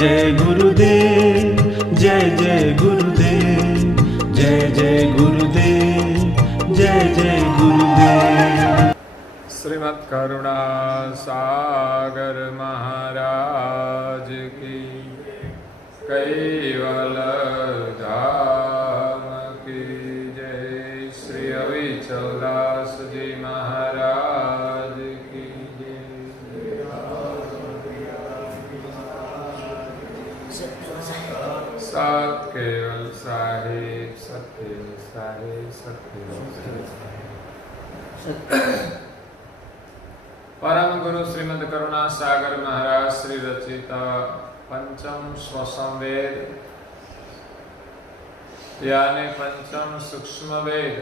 जय गुरुदेव, जय जय गुरुदेव, जय जय गुरुदेव, जय जय गुरुदेव। श्रीमद् करुणा सागर महाराज की, कैवल धाम की जय। श्री अविचल दास जी महाराज की जय। सत केवल साहिब, सत्य साहिब, सत्य परम गुरु श्रीमद् करुणा सागर महाराज श्री रचित पंचम स्वसंवेद यानी पंचम सूक्ष्म वेद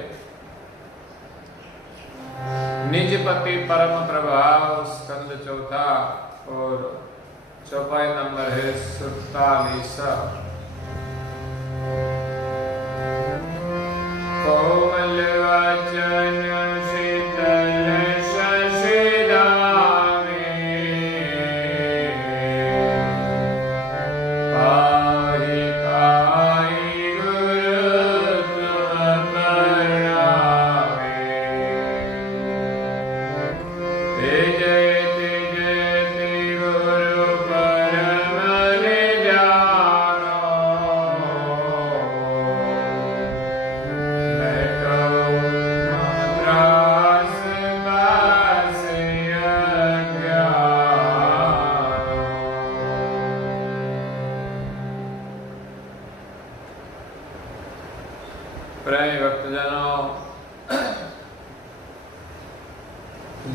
निजपति परम प्रभाव स्कंद चौथा और चौपाई नंबर है 47। कोमल वचन शीतल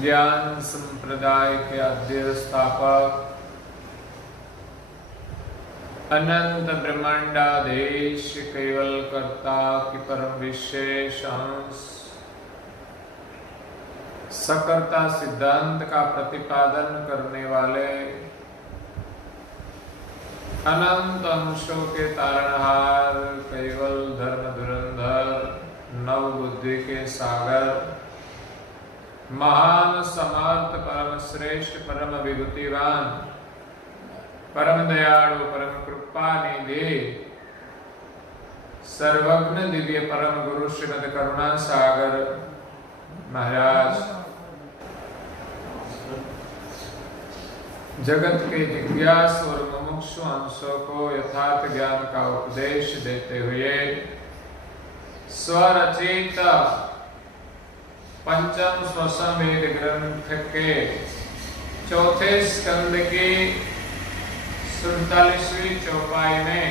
ज्ञान संप्रदाय के आद्य स्थापक अनंत ब्रह्मांडाधीश केवल कर्ता की परम विशेष अंश सकर्ता सिद्धांत का प्रतिपादन करने वाले अनंत अंशों के तारणहार केवल धर्म धुरंधर नव बुद्धि के सागर महान समर्थ परम श्रेष्ठ परम विभूतिवान परम दयालु परम कृपा निधि सर्वज्ञ दिव्य परम गुरु श्रीमद् करुणा सागर महाराज जगत के जिज्ञासु और मुमुक्षु अंशों को यथार्थ ज्ञान का उपदेश देते हुए स्वरचित पंचम स्वसंवेद ग्रंथ के चौथे स्कंद की 47वीं चौपाई में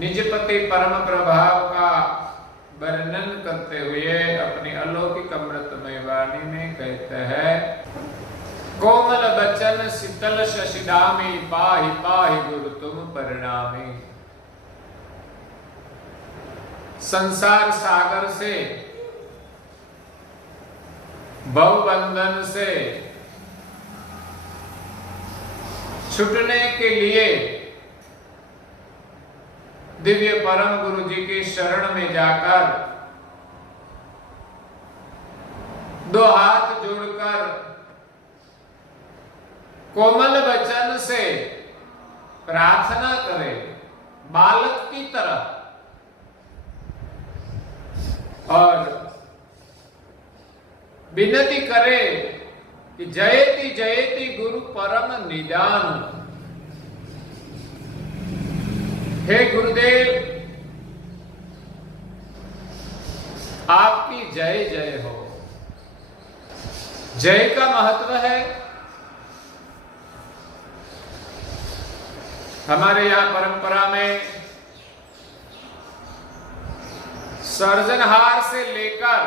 निजपति परम प्रभाव का वर्णन करते हुए अपनी अलौकिक अमृतमय वाणी में कहते हैं, कोमल बचन शीतल शशिदामी पाहि पाहि गुरु तुम परिणामी। संसार सागर से भवबंधन से छूटने के लिए दिव्य परम गुरु जी की शरण में जाकर दो हाथ जोड़कर कोमल वचन से प्रार्थना करें बालक की तरह और विनती करे कि जयति जयति गुरु परम निदान। हे गुरुदेव आपकी जय जय हो। जय का महत्व है। हमारे यहाँ परंपरा में सर्जनहार से लेकर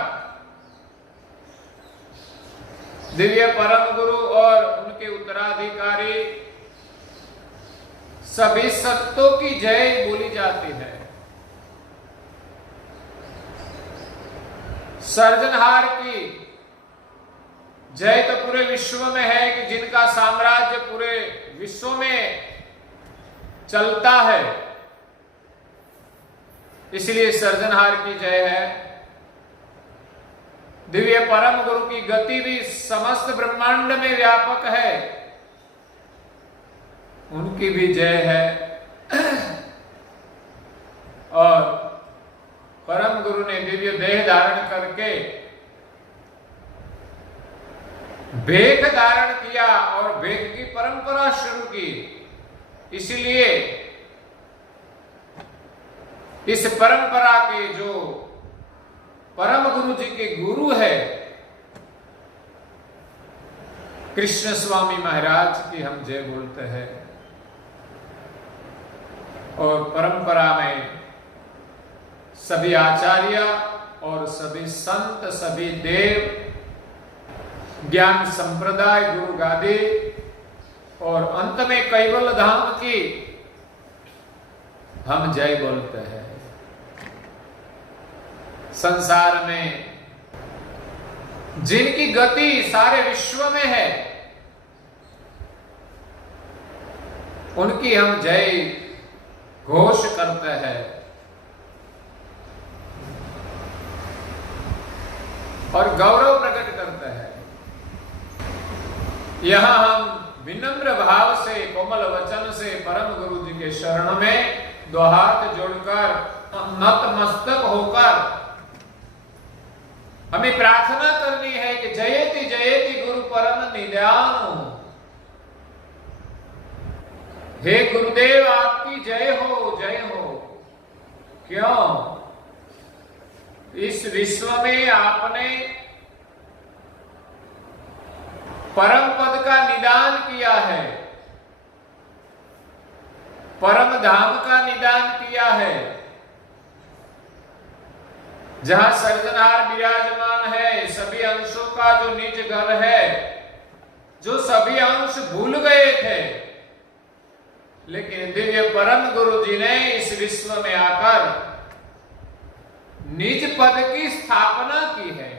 दिव्य परम गुरु और उनके उत्तराधिकारी सभी सत्यों की जय बोली जाती है। सर्जनहार की जय तो पूरे विश्व में है कि जिनका साम्राज्य पूरे विश्व में चलता है, इसलिए सर्जनहार की जय है। दिव्य परम गुरु की गति भी समस्त ब्रह्मांड में व्यापक है। उनकी भी जय है। और परम गुरु ने दिव्य देह धारण करके भेख धारण किया और भेख की परंपरा शुरू की। इसलिए इस परंपरा के जो परम गुरु जी के गुरु है कृष्ण स्वामी महाराज की हम जय बोलते हैं। और परंपरा में सभी आचार्य और सभी संत, सभी देव, ज्ञान संप्रदाय, गुरु गादी और अंत में कैवल धाम की हम जय बोलते हैं। संसार में जिनकी गति सारे विश्व में है उनकी हम जय घोष करते हैं। और गौरव प्रकट करते हैं। यहां हम विनम्र भाव से, कोमल वचन से परम गुरु जी के शरण में दो हाथ जोड़कर, नतमस्तक होकर हमें प्रार्थना करनी है कि जयति जयति गुरु परम निधान। हे गुरुदेव आपकी जय हो, जय हो। क्यों? इस विश्व में आपने परम पद का निदान किया है, परम धाम का निदान किया है, जहां सर्जनहार विराजमान है, सभी अंशों का जो निज घर है, जो सभी अंश भूल गए थे, लेकिन दिव्य परम गुरु जी ने इस विश्व में आकर निज पद की स्थापना की है,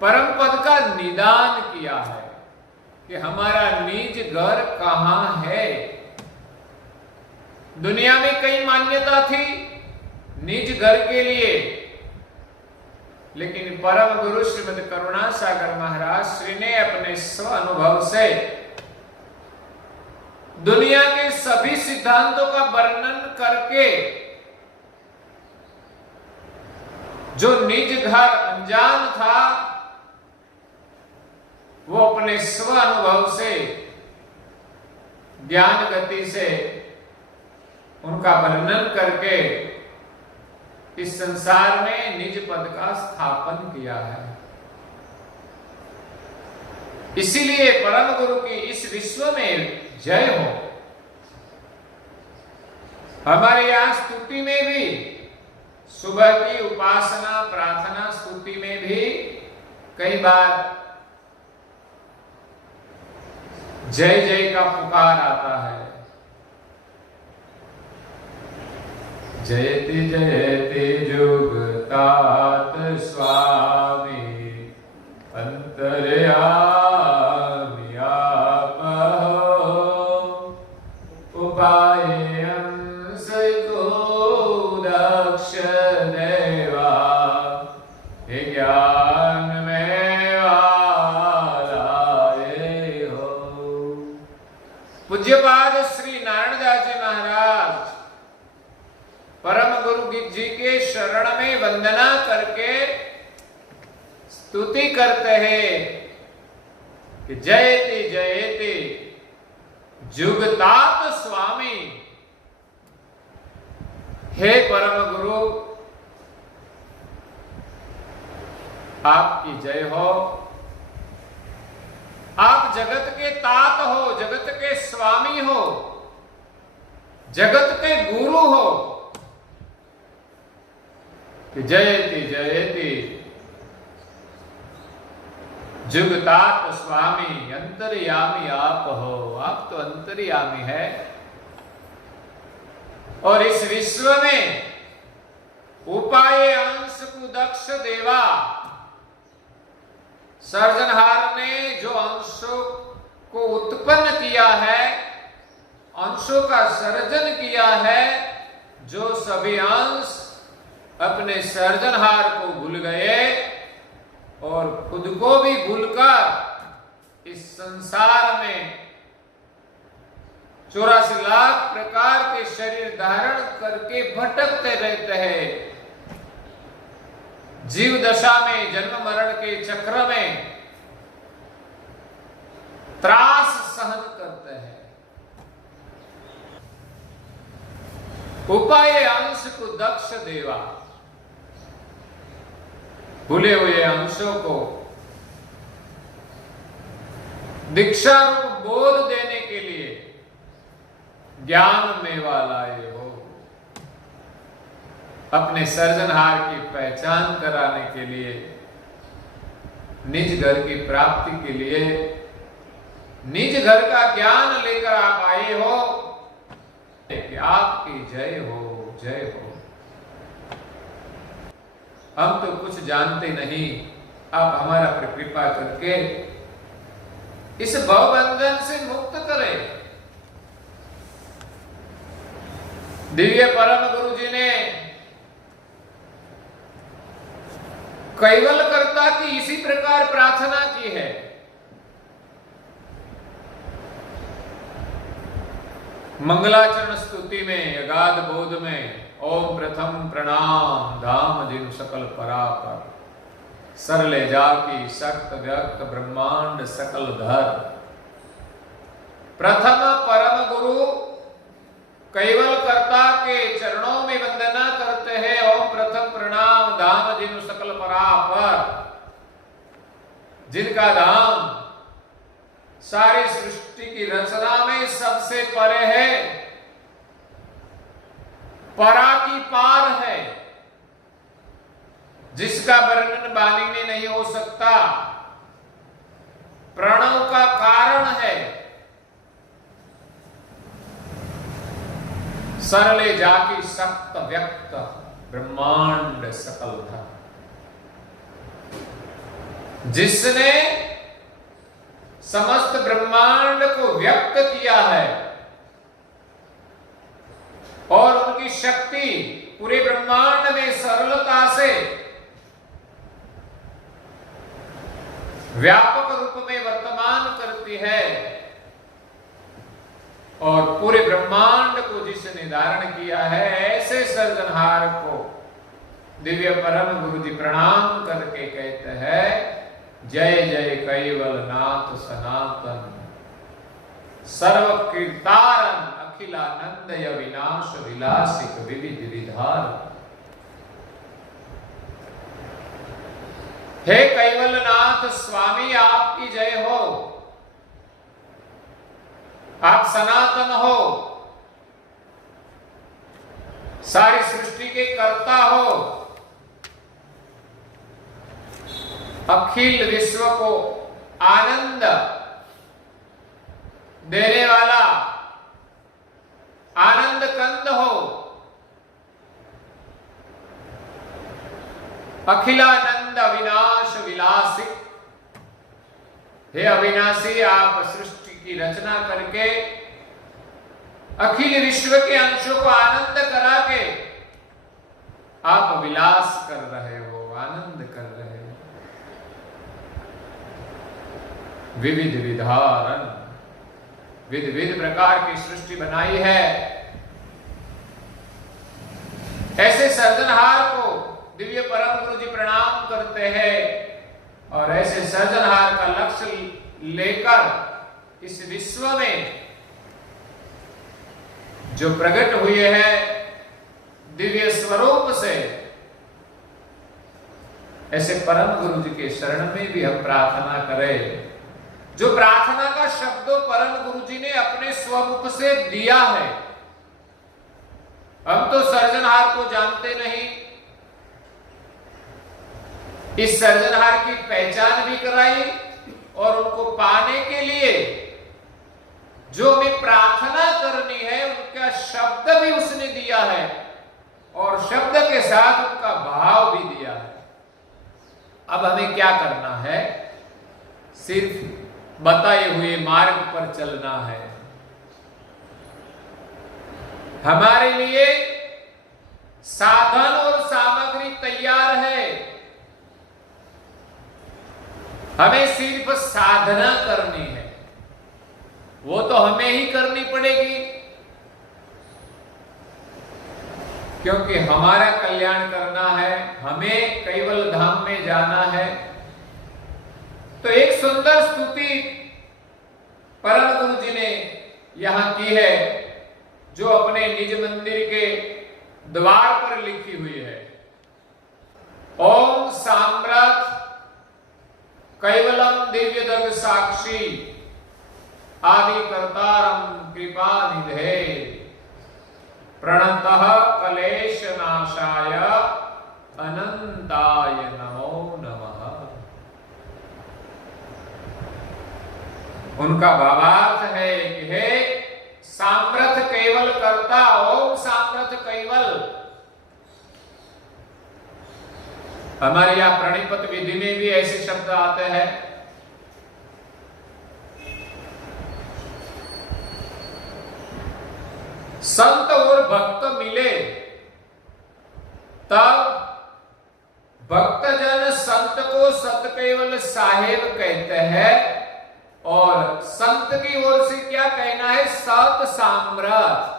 परम पद का निदान किया है कि हमारा निज घर कहां है। दुनिया में कई मान्यता थी निज घर के लिए, लेकिन परम गुरु श्रीमद करुणा सागर महाराज श्री ने अपने स्व अनुभव से दुनिया के सभी सिद्धांतों का वर्णन करके जो निज घर अनजान था वो अपने स्व अनुभव से, ज्ञान गति से उनका वर्णन करके इस संसार में निज पद का स्थापन किया है। इसीलिए परम गुरु की इस विश्व में जय हो। हमारे यहां स्तुति में भी, सुबह की उपासना प्रार्थना स्तुति में भी कई बार जय जय का पुकार आता है। जयति जयति जुगतात स्वामी अंतर्यामी आप हो, उपाय अंश को दक्ष देवा, हे ज्ञान में वालाए हो। पूज्यपाद श्री नारायण दास जी महाराज परम गुरु जी के शरण में वंदना करके स्तुति करते हैं कि जयति जयति जुगतात स्वामी। हे परम गुरु आपकी जय हो। आप जगत के तात हो, जगत के स्वामी हो, जगत के गुरु हो। कि जयति जयति जुगतात स्वामी अंतर्यामी आप हो। आप तो अंतर्यामी है और इस विश्व में उपाय अंश को दक्ष देवा, सर्जनहार ने जो अंशों को उत्पन्न किया है, अंशों का सर्जन किया है, जो सभी अंश अपने सर्जनहार को भूल गए और खुद को भी भूलकर इस संसार में 84 लाख प्रकार के शरीर धारण करके भटकते रहते हैं, जीव दशा में, जन्म मरण के चक्र में त्रास सहन करते हैं। उपाय अंश को दक्ष देवा, भूले हुए अंशों को दीक्षा रूप बोध देने के लिए ज्ञान मेवा लाए हो, अपने सर्जनहार की पहचान कराने के लिए, निज घर की प्राप्ति के लिए, निज घर का ज्ञान लेकर आप आए हो कि आपकी जय हो, जय हो। हम तो कुछ जानते नहीं, आप हमारा पर कृपा करके इस भवबंधन से मुक्त करें। दिव्य परम गुरु जी ने कैवल कर्ता की इसी प्रकार प्रार्थना की है। मंगलाचरण स्तुति में, अगाध बोध में, ओम प्रथम प्रणाम धाम जिन सकल परापर, सरले जाकी सक्त व्यक्त ब्रह्मांड सकल धर। प्रथम परम गुरु कैवल कर्ता के चरणों में वंदना करते हैं। ओम प्रथम प्रणाम धाम जिन सकल परापर, जिनका धाम सारी सृष्टि की रचना में सबसे परे है, परा की पार है, जिसका वर्णन वाणी में नहीं हो सकता, प्रणव का कारण है। सरले जाकी सक्त व्यक्त ब्रह्मांड सकल धर, जिसने समस्त ब्रह्मांड को व्यक्त किया है और उनकी शक्ति पूरे ब्रह्मांड में सरलता से व्यापक रूप में वर्तमान करती है, और पूरे ब्रह्मांड को जिसने धारण किया है, ऐसे सर्जनहार को दिव्य परम गुरु जी प्रणाम करके कहते हैं, जय जय कैवल नाथ सनातन, सर्व कीर्तारन अखिलानंद विनाश विलासिक विविध विधार। हे कैवलनाथ स्वामी, आपकी जय हो। आप सनातन हो, सारी सृष्टि के कर्ता हो, अखिल विश्व को आनंद देने वाला आनंद कंद हो, अखिलानंद अविनाश विलासिक। हे अविनाशी, आप सृष्टि की रचना करके अखिल विश्व के अंशों को आनंद करा के आप विलास कर रहे हो, आनंद कर रहे हो। विविध विधारण, विध विध प्रकार की सृष्टि बनाई है। ऐसे सर्जनहार को दिव्य परम गुरु जी प्रणाम करते हैं, और ऐसे सर्जनहार का लक्ष्य लेकर इस विश्व में जो प्रकट हुए हैं दिव्य स्वरूप से, ऐसे परम गुरु जी के शरण में भी हम प्रार्थना करें। जो प्रार्थना का शब्दों परम गुरु जी ने अपने स्वमुख से दिया है। हम तो सर्जनहार को जानते नहीं, इस सर्जनहार की पहचान भी कराई, और उनको पाने के लिए जो हमें प्रार्थना करनी है उनका शब्द भी उसने दिया है, और शब्द के साथ उनका भाव भी दिया है। अब हमें क्या करना है? सिर्फ बताए हुए मार्ग पर चलना है। हमारे लिए साधन और सामग्री तैयार है, हमें सिर्फ साधना करनी है। वो तो हमें ही करनी पड़ेगी, क्योंकि हमारा कल्याण करना है, हमें कैवल धाम में जाना है। तो एक सुंदर स्तुति परम गुरु जी ने यहां की है, जो अपने निज मंदिर के द्वार पर लिखी हुई है। ओम साम्राट कैवलम दिव्यदग साक्षी आदि कर्तारम कृपा निधे प्रणतः कलेश नाशाय अनंताय नमो नमः। उनका भावार्थ है कि हे सामर्थ केवल कर्ता, ओम सामर्थ केवल। हमारे यहां प्रणिपत विधि में भी ऐसे शब्द आते हैं। संत और भक्त मिले तब भक्तजन संत को सत केवल साहेब कहते हैं, और संत की ओर से क्या कहना है? सत साम्राट।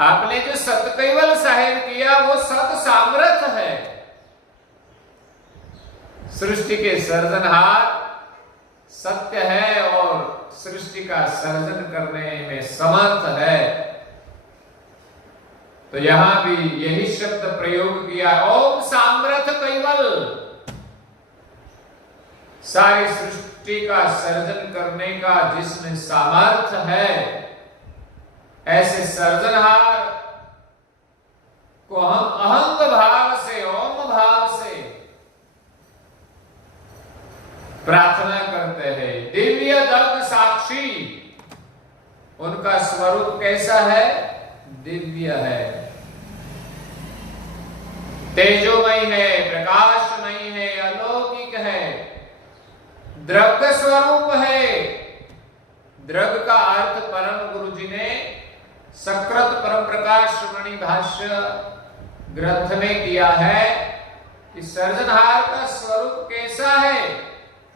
आपने जो सत केवल साहेब किया वो सत सामर्थ है। सृष्टि के सर्जनहार सत्य है और सृष्टि का सर्जन करने में समर्थ है। तो यहां भी यही शब्द प्रयोग किया, ओम सामर्थ केवल। सारी सृष्टि का सर्जन करने का जिसमें सामर्थ्य है, ऐसे सर्जनहार को हम अहंग भाव से, ओम भाव से प्रार्थना करते हैं। दिव्य दग्ध साक्षी, उनका स्वरूप कैसा है? दिव्य है, तेजोमय है, प्रकाशमय है, अलौकिक है, द्रव्य स्वरूप है। द्रव्य का अर्थ परम गुरु जी ने सकृत परम प्रकाश मणि भाष्य ग्रंथ में किया है कि सर्जनहार का स्वरूप कैसा है?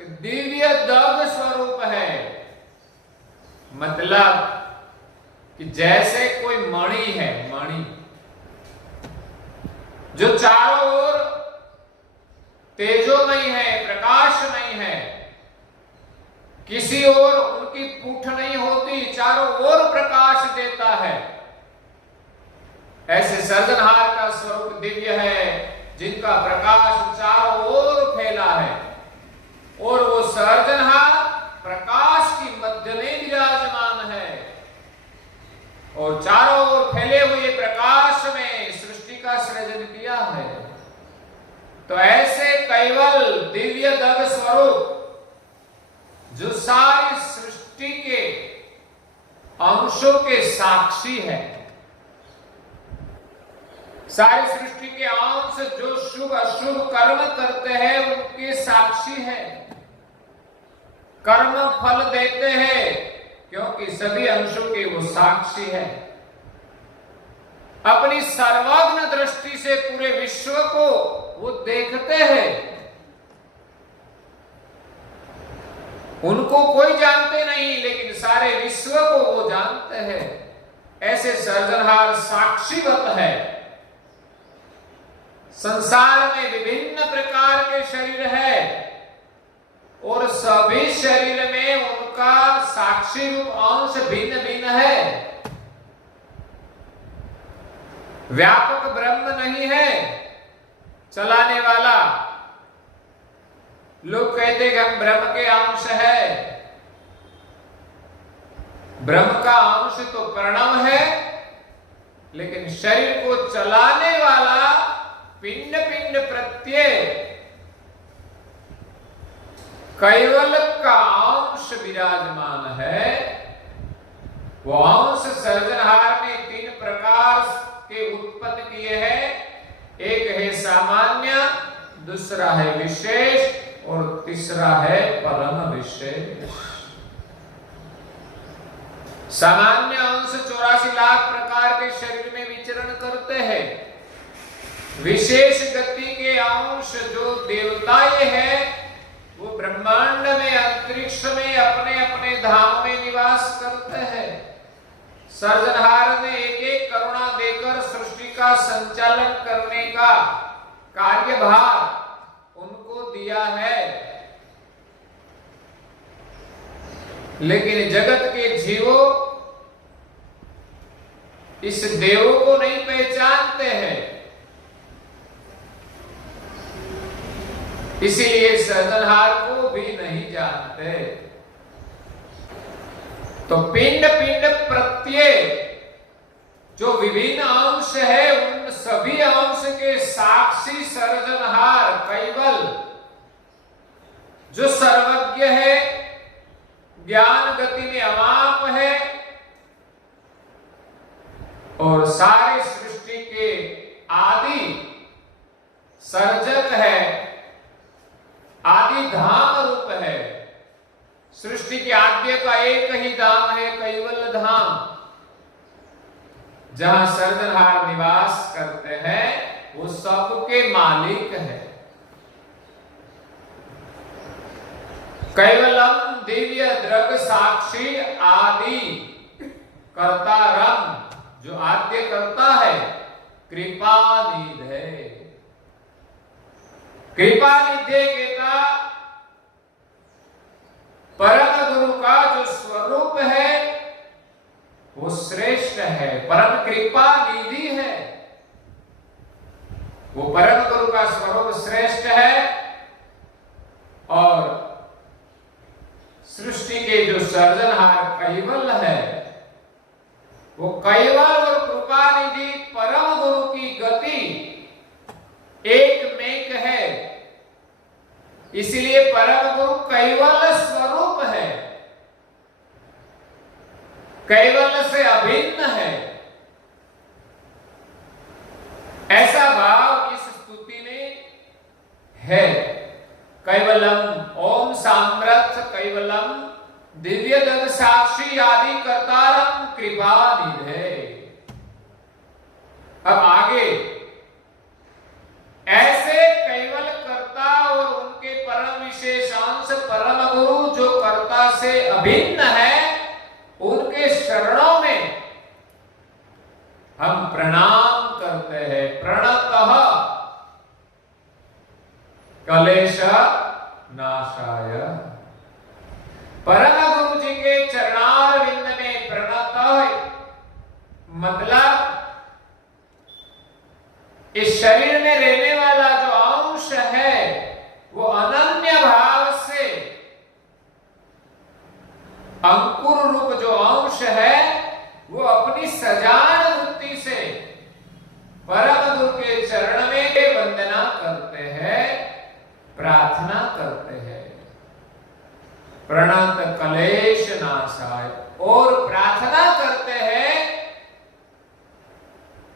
कि दिव्य दग्ध स्वरूप है। मतलब कि जैसे कोई मणि है, मणि जो चारों ओर तेजोमय है, प्रकाशमय है, किसी ओर उनकी पूठ नहीं होती, चारों ओर प्रकाश देता है। ऐसे सर्जनहार का स्वरूप दिव्य है, जिनका प्रकाश चारों ओर फैला है, और वो सर्जनहार प्रकाश की मध्य में विराजमान है, और चारों ओर फैले हुए प्रकाश में सृष्टि का सृजन किया है। तो ऐसे केवल दिव्य दग्ध स्वरूप जो सारी सृष्टि के अंशों के साक्षी है, सारी सृष्टि के अंश जो शुभ अशुभ कर्म करते हैं उनके साक्षी है, कर्म फल देते हैं, क्योंकि सभी अंशों के वो साक्षी है। अपनी सर्वज्ञ दृष्टि से पूरे विश्व को वो देखते हैं। उनको कोई जानते नहीं, लेकिन सारे विश्व को वो जानते हैं। ऐसे सर्जनहार साक्षीवत है। संसार में विभिन्न प्रकार के शरीर है, और सभी शरीर में उनका साक्षी रूप अंश भिन्न भिन्न है। व्यापक ब्रह्म नहीं है चलाने वाला। लोग कहते हैं कि हम ब्रह्म के अंश है। ब्रह्म का अंश तो प्रणव है, लेकिन शरीर को चलाने वाला पिंड पिंड प्रत्यय कैवल का अंश विराजमान है। वो अंश सर्जनहार ने 3 प्रकार के उत्पन्न किए हैं। एक है सामान्य, दूसरा है विशेष, और तीसरा है परम विशेष। सामान्य अंश 84 लाख प्रकार के शरीर में विचरण करते हैं। विशेष गति के अंश जो देवताएं हैं, वो वो ब्रह्मांड में, अंतरिक्ष में अपने अपने धाम में निवास करते हैं। सर्जनहार ने एक एक करुणा देकर सृष्टि का संचालन करने का कार्यभार उनको दिया है, लेकिन जगत के जीवों इस देव को नहीं पहचानते हैं, इसीलिए सर्जनहार को भी नहीं जानते। तो पिंड पिंड प्रत्यय जो विभिन्न अंश है, उन सभी अंश के साक्षी सर्जनहार कैवल जो सर्वज्ञ है, ज्ञान गति में अमाप है और सारी सृष्टि के आदि सर्जक है, आदि धाम रूप है। सृष्टि के आद्य का एक ही धाम है, कैवल्य धाम, जहां सर्जनहार निवास करते हैं, वो सबके मालिक है। कैवलम दिव्य द्रग साक्षी आदि कर्ता रम, जो आद्य करता है, कृपा निधे। कृपा निधे कहता परम गुरु का जो स्वरूप है वो श्रेष्ठ है, परम कृपा निधि है। वो परम गुरु का स्वरूप श्रेष्ठ है और सृष्टि के जो सर्जनहार कैवल है, वो कैवल और कृपा निधि परम गुरु की गति एक मेक है, इसलिए परम गुरु कैवल स्वरूप है, कैवल से अभिन्न है। ऐसा भाव इस स्तुति में है। कैवलम ओम साम्रथ कैवलम दिव्य दग साक्षी आदि कर्तारम कृपा निधे। अब आगे ऐसे कैवल कर्ता और उनके परम विशेषांश परम गुरु जो कर्ता से अभिन्न है, उनके शरणों में हम प्रणाम करते हैं। प्रणतः कलेश नाशाय। परम गुरु जी के चरणारविंद में प्रणतः मतलब इस शरीर में रहने वाला जो अंश है, वो अनन्य भाव से अंकुर रूप जो अंश है, वो अपनी सजान वृत्ति से परम गुरु के चरण में वंदना करते हैं, प्रार्थना करते हैं। प्रणत कलेश नाशाय, और प्रार्थना करते हैं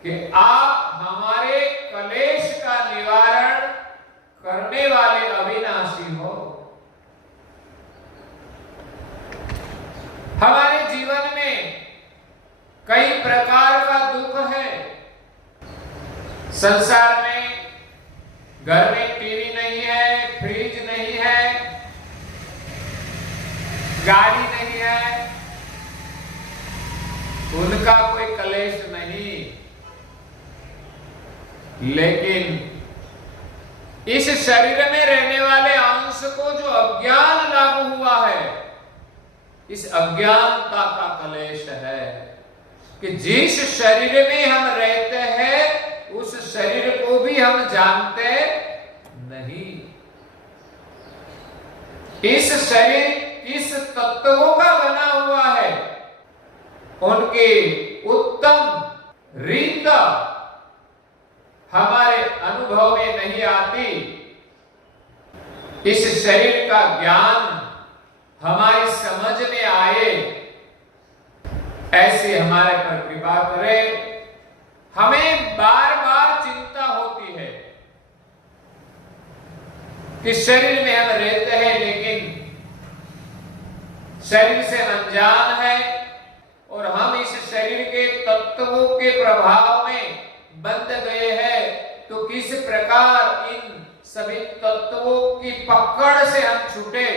कि आप हमारे कलेश का निवारण करने वाले अविनाशी हो। हमारे जीवन में कई प्रकार का दुख है। संसार में घर में टीवी नहीं है, फ्रिज नहीं है, गाड़ी नहीं है, उनका कोई कलेश नहीं, लेकिन इस शरीर में रहने वाले अंश को जो अज्ञान लागू हुआ है, इस अज्ञानता का कलेश है कि जिस शरीर में हम रहते हैं, उस शरीर को भी हम जानते नहीं। इस शरीर किस तत्वों का बना हुआ है, उनकी उत्तम रीत हमारे अनुभव में नहीं आती। इस शरीर का ज्ञान हमारी समझ में आए, ऐसे हमारे पर कृपा करें। हमें बार बार चिंता होती है कि शरीर में हम रहते हैं, लेकिन शरीर से अनजान है और हम इस शरीर के तत्वों के प्रभाव में बंध गए हैं। तो किस प्रकार इन सभी तत्वों की पकड़ से हम छूटे,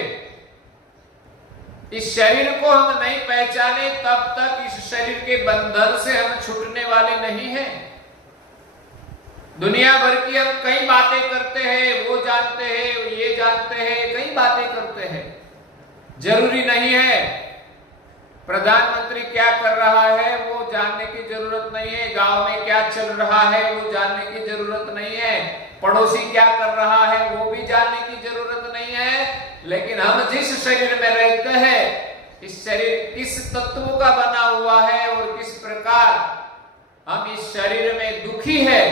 इस शरीर को हम नहीं पहचाने, तब तक इस शरीर के बंधन से हम छूटने वाले नहीं हैं। दुनिया भर की हम कई बातें करते हैं, वो जानते हैं, ये जानते हैं, कई बातें करते हैं। जरूरी नहीं है प्रधानमंत्री क्या कर रहा है वो जानने की जरूरत नहीं है, गांव में क्या चल रहा है वो जानने की जरूरत नहीं है, पड़ोसी क्या कर रहा है वो भी जानने की जरूरत नहीं है। लेकिन हम जिस शरीर में रहते हैं, इस शरीर किस तत्वों का बना हुआ है और किस प्रकार हम इस शरीर में दुखी है,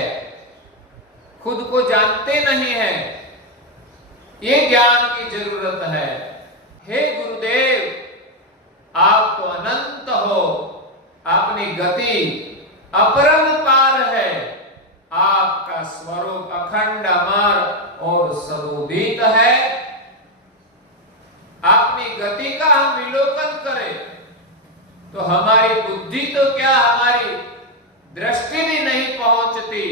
खुद को जानते नहीं है, ये ज्ञान की जरूरत है। हे गुरुदेव, आप तो अनंत हो, अपनी गति अपरंपार है, आपका स्वरूप अखंड अमर और सर्वोदित है। अपनी गति का हम विलोकन करें तो हमारी बुद्धि तो क्या, हमारी दृष्टि भी नहीं पहुंचती।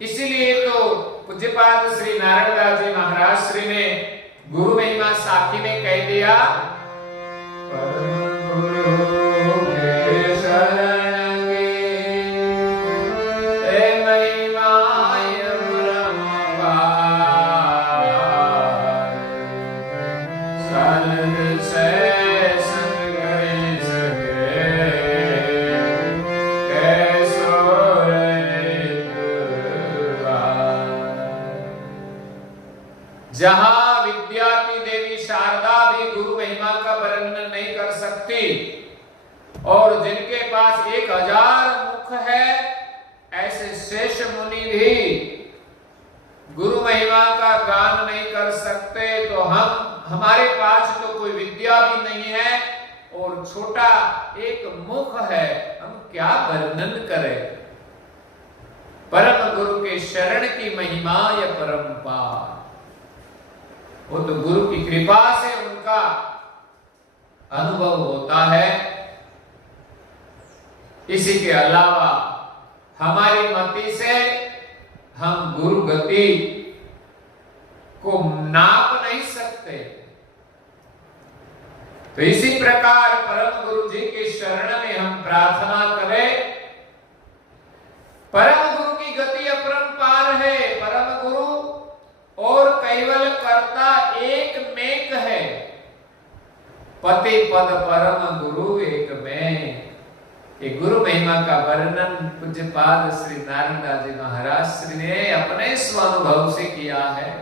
इसलिए तो पूज्यपाद श्री नारायण दास जी महाराज श्री ने गुरु महिमा साखी में कह दिया, परम गुरु के शरण गे महिमा परम पार, सनद से संग गई सके, कैसो जहां विद्या की देवी शारदा भी गुरु महिमा का वर्णन नहीं कर सकती, और जिनके पास 1000 मुख है, ऐसे शेष मुनि भी गुरु महिमा का गान नहीं कर सकते। तो हमारे पास तो कोई विद्या भी नहीं है और छोटा एक मुख है, हम क्या वर्णन करें परम गुरु के शरण की महिमा या परंपार। वो तो गुरु की कृपा से उनका अनुभव होता है। इसी के अलावा हमारी मति से हम गुरु गति को नाप नहीं सकते। तो इसी प्रकार परम गुरु जी के शरण में हम प्रार्थना करें। परम गुरु की गति अपरंपार है, परम गुरु और कैवल कर्ता एक मेक है, पति पद परम गुरु एक में। ये गुरु महिमा का वर्णन पूज्यपाद श्री नारायण दास जी महाराज श्री ने अपने स्वानुभव से किया है।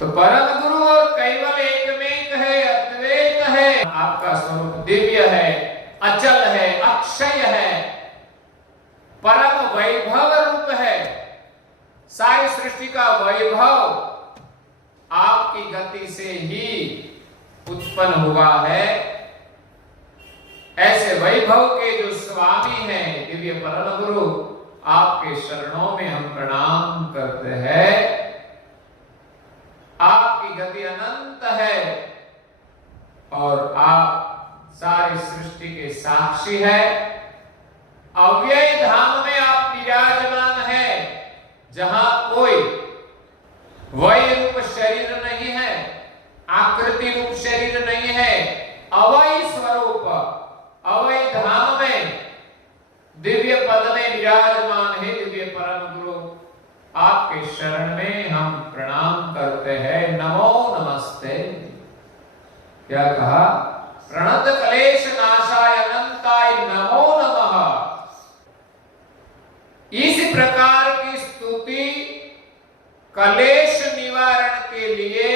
तो परम गुरु और कैवल एक मेक है, अद्वैत है। आपका स्वरूप दिव्य है, अचल है, अक्षय है, परम वैभव रूप है। सारी सृष्टि का वैभव आपकी गति से ही उत्पन्न हुआ है। ऐसे वैभव के जो स्वामी हैं दिव्य परम गुरु, आपके चरणों में हम प्रणाम करते हैं। आपकी गति अनंत है और आप सारी सृष्टि के साक्षी है। अव्यय धाम में आप विराजमान है, जहां कोई वय रूप शरीर नहीं है, आकृति रूप शरीर नहीं है, अवय स्वरूप अवय धाम में दिव्य पद में विराजमान है दिव्य परम गुरु। आपके शरण में हम प्रणाम करते हैं। नमो नमस्ते। क्या कहा? प्रणत क्लेश नाशाय अनंताय नमो नमः। इस प्रकार की स्तुति क्लेश निवारण के लिए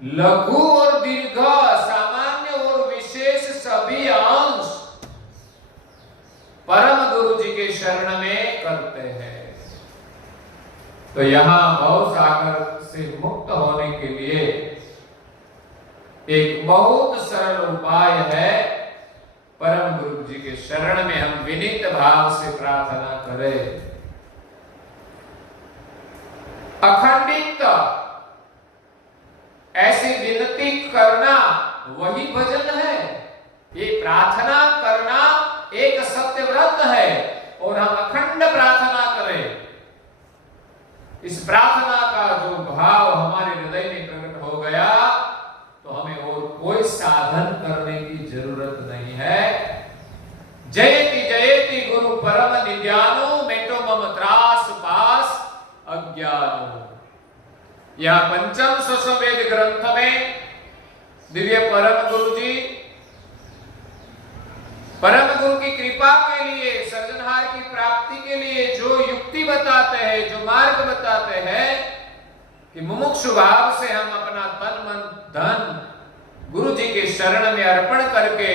लघु और दीर्घ, सामान्य और विशेष सभी अंश परम गुरु जी के शरण में करते हैं। तो यहां भव सागर से मुक्त होने के लिए एक बहुत सरल उपाय है। परम गुरु जी के शरण में हम विनीत भाव से प्रार्थना करें। अखंडित ऐसी विनती करना वही भजन है। ये प्रार्थना करना एक सत्य व्रत है और हम अखंड प्रार्थना करें। जयति जयति गुरु परम निध्यानो मेटो मम त्रास पास अज्ञानो। यह पंचम स्वसवेद ग्रंथ में दिव्य परम गुरु जी परम गुरु की कृपा के लिए, सृजनहार की प्राप्ति के लिए जो युक्ति बताते हैं, जो मार्ग बताते हैं कि मुमुक्षु भाव से हम अपना तन मन धन गुरु जी के शरण में अर्पण करके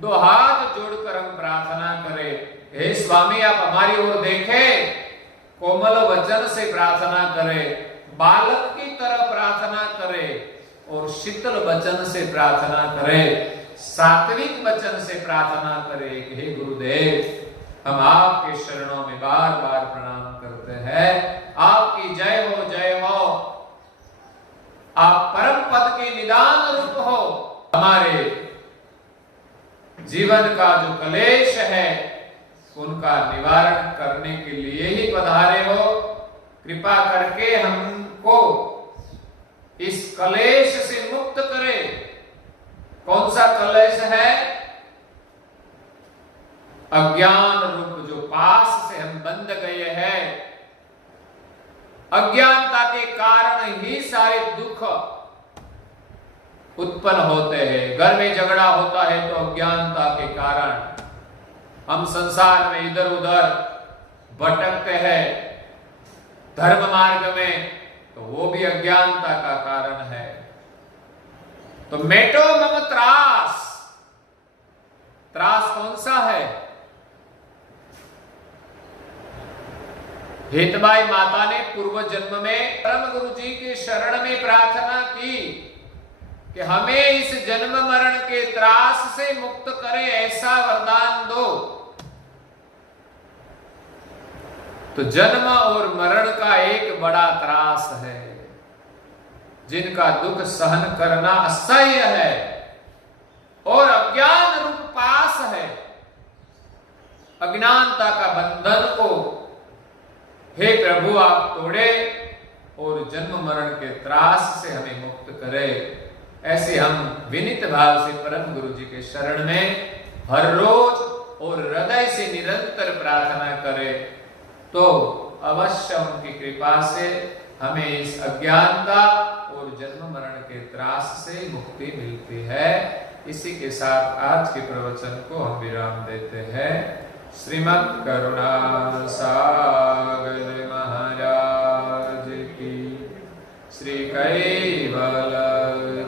दो हाथ जोड़कर हम प्रार्थना करें, हे स्वामी आप हमारी ओर देखें, कोमल वचन से प्रार्थना करें, बालक की तरह प्रार्थना करें और शीतल वचन से प्रार्थना करें, सात्विक वचन से प्रार्थना करें कि हे गुरुदेव हम आपके शरणों में बार बार प्रणाम करते हैं, आपकी जय हो, आप परम पद के निदान रूप हो, हमारे जीवन का जो कलेश है उनका निवारण करने के लिए ही पधारे हो। कृपा करके हमको इस कलेश से मुक्त करे। कौन सा कलेश है? अज्ञान रूप जो पास से हम बंध गए हैं। अज्ञानता के कारण ही सारे दुख उत्पन्न होते हैं। घर में झगड़ा होता है तो अज्ञानता के कारण हम संसार में इधर उधर भटकते हैं, धर्म मार्ग में, तो वो भी अज्ञानता का कारण है। तो मेटो मम त्रास, त्रास कौन सा है? हेतबाई माता ने पूर्व जन्म में परम गुरु जी के शरण में प्रार्थना की कि हमें इस जन्म मरण के त्रास से मुक्त करे, ऐसा वरदान दो। तो जन्म और मरण का एक बड़ा त्रास है, जिनका दुख सहन करना असह्य है और अज्ञान रूप पास है। अज्ञानता का बंधन को हे प्रभु आप तोड़े और जन्म मरण के त्रास से हमें मुक्त करे। ऐसे हम विनीत भाव से परम गुरु जी के शरण में हर रोज और हृदय से निरंतर प्रार्थना करें, तो अवश्य उनकी कृपा से हमें इस अज्ञानता और जन्म मरण के त्रास से मुक्ति मिलती है। इसी के साथ आज के प्रवचन को हम विराम देते हैं। श्रीमद् करुणा सागर महाराज की, श्री कैवल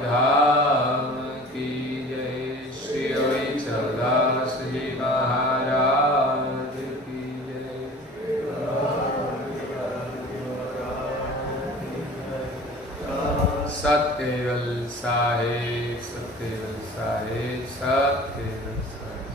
धाम की जय, श्री अविचलदास जी महाराज की जय। सत्यवल साहेब, सत्यवल साहेब, सत्यवल साहेब।